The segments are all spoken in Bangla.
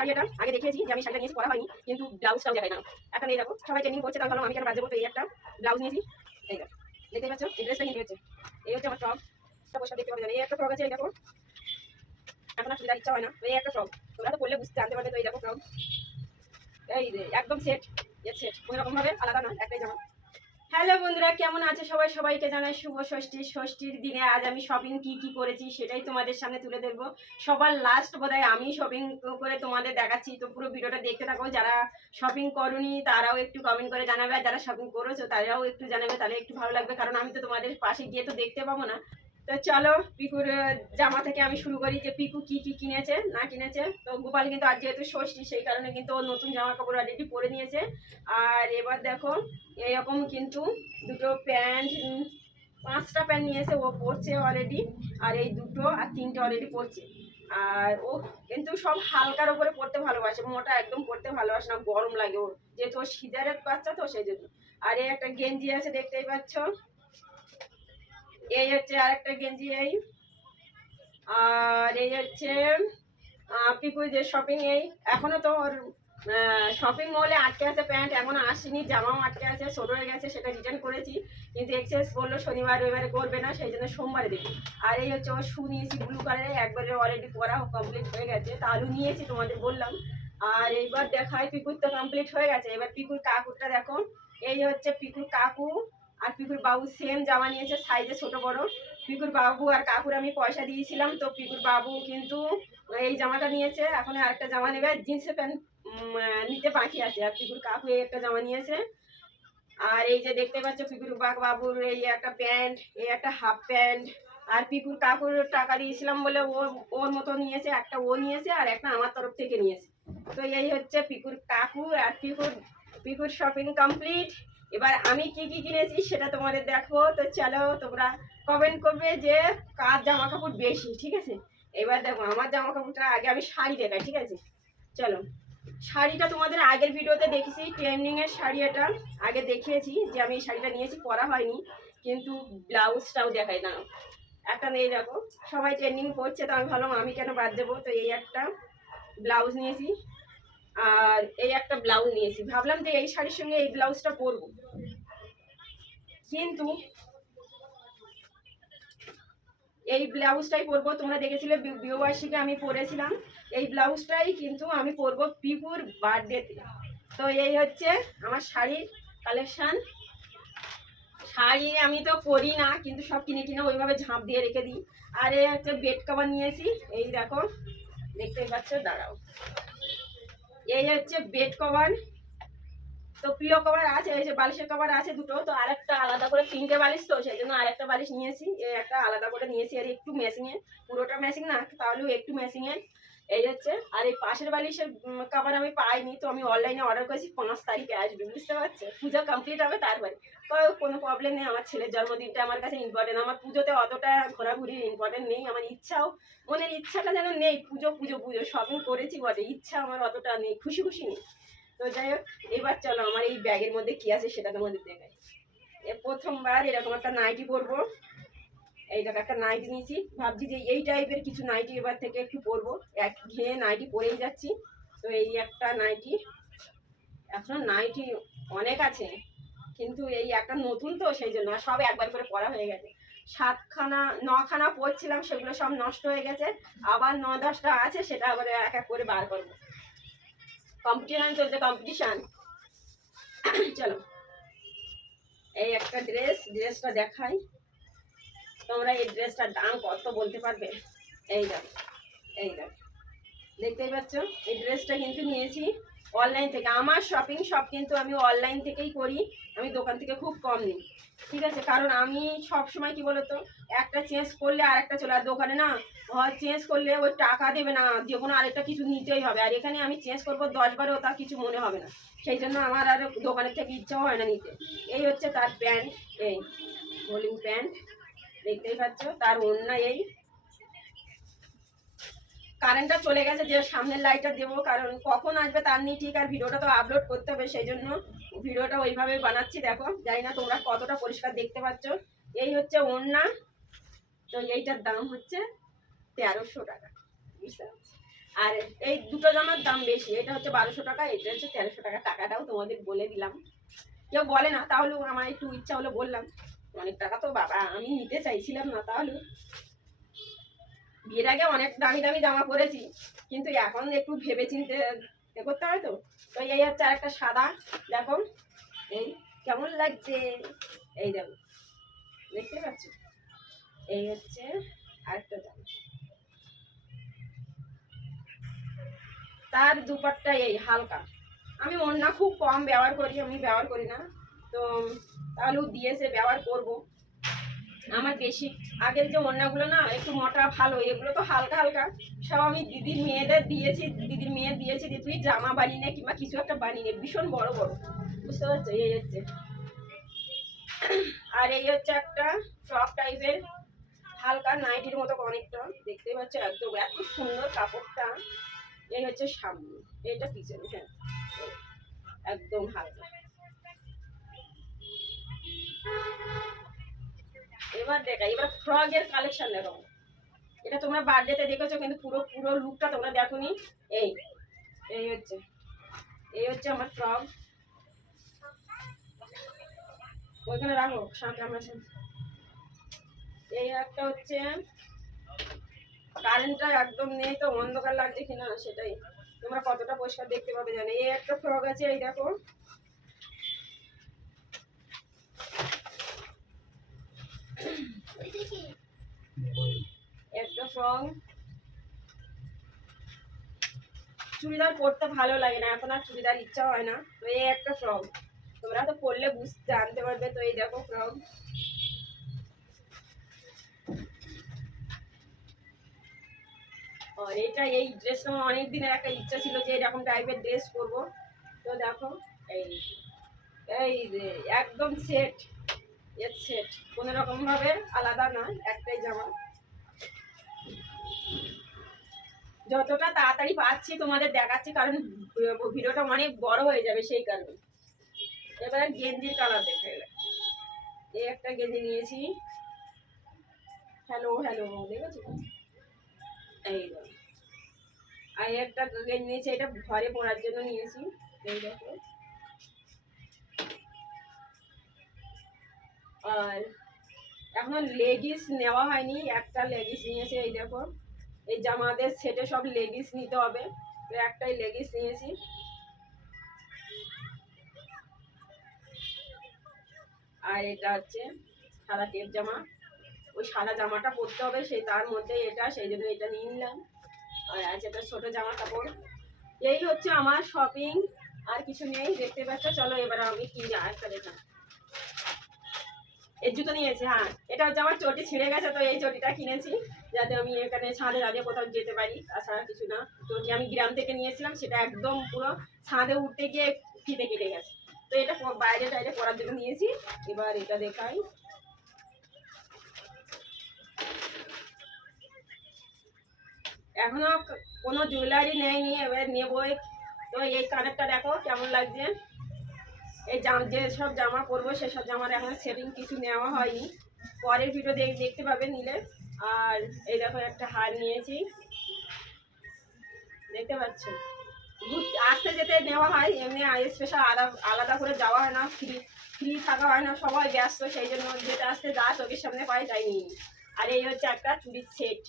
শাড়িটা আগে দেখিয়েছি যে আমি শাড়িটা নিয়েছি, পরা হয়নি, কিন্তু ব্লাউজটাও দেখাই না। এখন এই দেখো, সবাই ট্রেনিং করছে তাহলে আমি কেন বাদ দেবো এই একটা ব্লাউজ নিয়েছি। এই দেখো দেখতে পাচ্ছ, এই ড্রেসটা নিতে হচ্ছে। এই হচ্ছে আমার ফ্রক বসে দেখতে পাবে এই একটা ফ্রক আছে, এই দেখো। এখন আর চুড়িদার ইচ্ছা হয় না, এই একটা ফ্রক তোমরা তো পড়লে বুঝতে জানতে পারবে তো এই দেখো ফ্রক এই একদম সেট এর সেট কোনো রকম ভাবে আলাদা না একটাই জামা। হ্যালো বন্ধুরা, কেমন আছে সবাই? সবাইকে জানাই শুভ ষষ্ঠী। ষষ্ঠীর দিনে আজ আমি শপিং কি কি করেছি সেটাই তোমাদের সামনে তুলে ধরবো। সবার লাস্ট বোধহয় আমি শপিং করে তোমাদের দেখাচ্ছি। তো পুরো ভিডিওটা দেখতে থাকো। যারা শপিং করনি, তারাও একটু কমেন্ট করে জানাবে। আর যারা শপিং করেছ, তারাও একটু জানাবে। তাহলে একটু ভালো লাগবে। কারণ আমি তো তোমাদের পাশে গিয়ে তো দেখতে পাবো না। তো চলো, পিকুর জামা থেকে আমি শুরু করি যে পিকু কি কি কিনেছে, না কিনেছে। তো গোপাল কিন্তু আজ যেহেতু ষষ্ঠী, সেই কারণে কিন্তু ও নতুন জামা কাপড় অলরেডি পরে নিয়েছে। আর এবার দেখো, এরকম কিন্তু দুটো প্যান্ট পাঁচটা প্যান্ট নিয়েছে, ও পরছে অলরেডি আর এই দুটো আর তিনটে অলরেডি পরছে। আর ও কিন্তু সব হালকার ওপরে পড়তে ভালোবাসে, মোটা একদম পড়তে ভালোবাসে না, গরম লাগে ওর। যেহেতু ও সিজারের বাচ্চা তো সেই জন্য। আর এই একটা গেঞ্জি আছে, দেখতেই পাচ্ছ। এই হচ্ছে আরেকটা গেঞ্জি এই। আর এই হচ্ছে যে শপিং এই। এখনও তো ওর শপিং মলে আটকে আছে প্যান্ট, এখনও আসেনি, জামাও আটকে আছে, ছোট হয়ে গেছে, সেটা রিটার্ন করেছি। কিন্তু এক্সচেঞ্জ করল, শনিবার, রবিবারে করবে না, সেই জন্য সোমবারে দেখি আর এই হচ্ছে ওর শু নিয়েছি ব্লু কালারের একবারে অলরেডি পরা কমপ্লিট হয়ে গেছে, তা আলু নিয়েছি তোমাদের বললাম। আর এইবার দেখায় পিকুর তো কমপ্লিট হয়ে গেছে, এবার পিকুর কাকুরটা দেখো। এই হচ্ছে পিকুর কাকু আর পিকুর বাবু সেম জামা নিয়েছে সাইজে ছোট বড়। পিকুর বাবু আর কাকুর আমি পয়সা দিয়েছিলাম, তো পিকুর বাবু কিন্তু এই জামাটা নিয়েছে, এখন আরেকটা জামা নেবে। জিন্সের প্যান্ট নিতে বাকি আছে। আর পিকুর কাকু এই একটা জামা নিয়েছে। আর এই যে দেখতে পাচ্ছ পিকুর বাক বাবুর এই একটা প্যান্ট এই একটা হাফ প্যান্ট আর পিকুর কাকুর টাকা দিয়েছিলাম বলে ও, ওর মতো নিয়েছে, একটা ও নিয়েছে আর একটা আমার তরফ থেকে নিয়েছে। তো এই হচ্ছে পিকুর কাকু আর পিকুর পিকুর শপিং কমপ্লিট এবার আমি কি কি কিনেছি সেটা তোমাদের দেখো তো চলো তোমরা কমেন্ট করবে যে কার জামা কাপড় বেশি, ঠিক আছে? এবার দেখো, আমার জামা কাপড়টা আগে আমি শাড়ি দেখাই, ঠিক আছে? চলো। শাড়িটা তোমাদের আগের ভিডিওতে দেখেছি ট্রেন্ডিংয়ের শাড়ি এটা। আগে দেখিয়েছি যে আমি এই শাড়িটা নিয়েছি, পরা হয়নি। কিন্তু ব্লাউজটাও দেখাই না একটা নেই দেখো। সবাই ট্রেন্ডিং করছে, তো আমি ভাবলাম আমি কেন বাদ দেবো? তো এই একটা ব্লাউজ নিয়েছি। আর এই একটা ব্লাউজ নিয়েছি। ভাবলাম যে এই শাড়ির সঙ্গে এই ব্লাউজটা পরবো। কিন্তু এই ব্লাউজটাই পরবো। তোমরা দেখেছিলে বি- বিবাহবার্ষিকে আমি পরেছিলাম। এই ব্লাউজটাই কিন্তু আমি পরবো পিপুর বার্থডেতে। তো এই হচ্ছে আমার শাড়ির কালেকশান। শাড়ি আমি তো পরি না, কিন্তু সব কিনে কিনে ওইভাবে ঝাঁপ দিয়ে রেখে দিই। আর এই হচ্ছে বেড কভার নিয়েছি। এই দেখো, দেখতেই পাচ্ছ, দাঁড়াও। এই হচ্ছে বেড কভার। তো পিলো কভার আছে, এই যে বালিশের কভার আছে দুটো, তো আরেকটা আলাদা করে তিনটে বালিশ তো, সেই জন্য আরেকটা বালিশ নিয়েছি। একটা আলাদা করে নিয়েছি আর একটু মেশিংয়ে পুরোটা মেশিন না, তাহলেও একটু ম্যাচিংয়ে এই হচ্ছে, আর এই পাশের বালিশের কভার আমি পাইনি, তো আমি অনলাইনে অর্ডার করেছি, পাঁচ তারিখে আসবে, বুঝতে পারছ? পুজো কমপ্লিট হবে তারপরে। কোনো প্রবলেম নেই, আমার ছেলের জন্মদিনটা আমার কাছে ইম্পর্টেন্ট আমার পুজোতে অতটা ঘোরাঘুরির ইম্পর্টেন্ট নেই, আমার ইচ্ছাও, মনের ইচ্ছাটা যেন নেই, পুজো পুজো পুজো শপিং করেছি বটে, ইচ্ছা আমার অতটা নেই, খুশি খুশি নেই। তো যাই হোক, এবার চলো, আমার এই ব্যাগের মধ্যে কি আছে সেটা তোমাদের দেখাই। এ প্রথমবার এরকম একটা নাইটি পরবো এই একটা নাইটি নিয়েছি। ভাবছি যে এই টাইপের কিছু নাইটি এবার থেকে একটু পরবো। এক ঘেয়ে নাইটি পরেই যাচ্ছি। তো এই একটা নাইটি এখন নাইটি অনেক আছে। কিন্তু এই একটা নতুন তো, সেই জন্য সব একবার করে পরা হয়ে গেছে। সাতখানা, নখানা পরছিলাম সেগুলো সব নষ্ট হয়ে গেছে। আবার ন দশটা আছে, সেটা আবার এক এক করে বার করব। কম্পিটিশন চলছে কম্পিটিশন চলো। এই একটা ড্রেস ড্রেসটা দেখাই। তোমরা এই ড্রেসটার দাম কত বলতে পারবে? এই দেখ এই দেখ। দেখতেই পাচ্ছ? এই ড্রেসটা কিন্তু নিয়েছি অনলাইন থেকে। আমার শপিং সব কিন্তু আমি অনলাইন থেকেই করি। আমি দোকান থেকে খুব কম নিই। ঠিক আছে? কারণ আমি সব সময় কি বলতো? একটা চেঞ্জ করলে আর একটা চলে। আর দোকানে না হয় চেঞ্জ করলে ওই টাকা দেবে না। যে কোনো আরেকটা কিছু নিতেই হবে। আর এখানে আমি চেঞ্জ করব দশ বারেও তার কিছু মনে হবে না। সেই জন্য আমার আর দোকানের থেকে ইচ্ছাও হয় না নিতে। এই হচ্ছে তার প্যান্ট। এই বোলিং প্যান্ট দেখতেই পাচ্ছ, তার অন্য এই। কারেন্টটা চলে গেছে, যে সামনের লাইটটা দেবো, কারণ কখন আসবে তার নেই ঠিক আর ভিডিওটা তো আপলোড করতে হবে, সেই জন্য ভিডিওটা ওইভাবে বানাচ্ছি, দেখো। জানি না তোমরা কতটা পরিষ্কার দেখতে পাচ্ছ। এই হচ্ছে ওড়না। তো এইটার দাম হচ্ছে তেরোশো টাকা আর এই দুটো জামার দাম বেশি, এটা হচ্ছে বারোশো টাকা, এটা হচ্ছে তেরোশো টাকা। টাকাটাও তোমাদের বলে দিলাম। কেউ বলে না, তাহলেও আমার একটু ইচ্ছা হলো বললাম। অনেক টাকা তো বাবা, আমি নিতে চাইছিলাম না তাহলে। বিয়ের আগে অনেক দামি দামি জামা পরেছি, কিন্তু এখন একটু ভেবে চিনতে এ করতে হয় তো। তো এই হচ্ছে আর একটা সাদা, দেখো, এই কেমন লাগছে? এই দেখো, দেখতে পাচ্ছ? এই হচ্ছে আরেকটা জামা। তার দুপাট্টা এই হালকা। আমি ওড়না খুব কম ব্যবহার করি, আমি ব্যবহার করি না। তো তাহলেও দিয়েছে ব্যবহার করব। আমার বেশি, আগের যে ওড়নাগুলো না, একটু মোটা ভালো, এগুলো তো হালকা হালকা। সব আমি দিদির মেয়েদের দিয়েছি, দিদির মেয়ে দিয়েছি যে, তুই জামা বানিয়ে নে কিংবা কিছু একটা বানিয়ে নে। ভীষণ বড় বড়, বুঝতে পারছ? এই হচ্ছে। আর এই হচ্ছে একটা ফ্রক টাইপের হালকা নাইটির মতো অনেকটা, দেখতে পাচ্ছ? একদম এত সুন্দর কাপড়টা। এই হচ্ছে সামনে, এটা পিছনে হ্যাঁ। একদম হালকা। এবার দেখা, এবার ফ্রকের কালেকশন দেখো। এটা তোমরা বার্থডেতে দেখেছ, কিন্তু পুরো পুরো লুকটা তোমরা দেখোনি। এই এই হচ্ছে এই হচ্ছে আমার ফ্রক ওইখানে রাখো, সামনে আমরা। এই একটা হচ্ছে কারেন্টটা একদম নেই তো, অন্ধকার লাগছে কিনা সেটাই। তোমরা কতটা পরিষ্কার দেখতে পাবে জানে। এই একটা ফ্রক আছে, এই দেখো। ফ্রক চুড়িদার পরতে ভালো লাগে না, এখন আর চুড়িদার ইচ্ছা হয় না। তো এই একটা ফ্রক তোমরা তো পরলে বুঝতে জানতে পারবে তো এই দেখো ফ্রক আর এটা এই ড্রেসটা আমার অনেক দিনের একটা ইচ্ছা ছিল যে এরকম টাইপের ড্রেস করব তো দেখো, এই এই একদম সেট এর সেট কোনো রকমভাবে আলাদা নয়, একটাই জামা। যতটা তাড়াতাড়ি পাচ্ছি তোমাদের দেখাচ্ছি, কারণ ভিডিওটা অনেক বড় হয়ে যাবে সেই কারণে। এবার গেঞ্জির কালার দেখে এই একটা গেঞ্জি নিয়েছি। হ্যালো হ্যালো দেখেছ? এই আর একটা গেঞ্জি নিয়েছি, এটা ঘরে পরার জন্য নিয়েছি। এই দেখো। আর এখনও লেগিস নেওয়া হয়নি, একটা লেগিস নিয়েছি, এই দেখো। এই জামাদের সেটে সব লেগিস নিতে হবে। তো একটাই লেগিস নিয়েছি। আর এটা হচ্ছে সাদা টেপ জামা। ওই সাদা জামাটা পরতে হবে, সেই তার মধ্যে এটা, সেই জন্য এটা নিয়ে নিলাম। আর আছে একটা ছোটো জামা কাপড়। এই হচ্ছে আমার শপিং আর কিছু নেই, দেখতে পাচ্ছ? চলো এবার আমি কিনে আরেকটা দেখা এর জুতো নিয়েছি হ্যাঁ। এটা হচ্ছে আমার চটি, ছিঁড়ে গেছে, তো এই চটিটা কিনেছি। যাতে আমি এখানে ছাদে দাঁড়িয়ে কোথাও যেতে পারি, তাছাড়া কিছু না। চটি আমি গ্রাম থেকে নিয়েছিলাম, সেটা একদম পুরো ছাদে উঠতে গিয়ে ফিতে কেটে গেছে। তো এটা বাইরে টাইরে পরার জন্য নিয়েছি। এবার এটা দেখাই। এখনও কোনো জুয়েলারি নেয়নি, এবার নেবই। তো এই কানেরটা দেখো, কেমন লাগছে? এই জাম, যে সব জামা পরবো সেসব জামার এখন সেটিং কিছু নেওয়া হয়নি। পরের ভিডিও দেখ, দেখতে পাবে নিলে। আর এই দেখো একটা হার নিয়েছি। দেখতে পাচ্ছ? আসতে যেতে নেওয়া হয়, এমনি স্পেশাল আলাদা আলাদা করে যাওয়া হয় না। ফ্রি ফ্রি থাকা হয় না, সবাই ব্যস্ত, সেই জন্য যেতে আসতে যা চোখের সামনে পাই তাই নিই আর এই হচ্ছে একটা চুরির সেট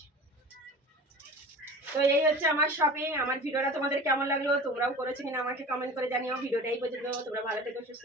তো এই হচ্ছে আমার শপিং আমার ভিডিওটা তোমাদের কেমন লাগল? তোমরাও করেছ কিনা আমাকে কমেন্ট করে জানিও। ভিডিওটাই পর্যন্ত, তোমরা ভালো থেকে, সুস্থ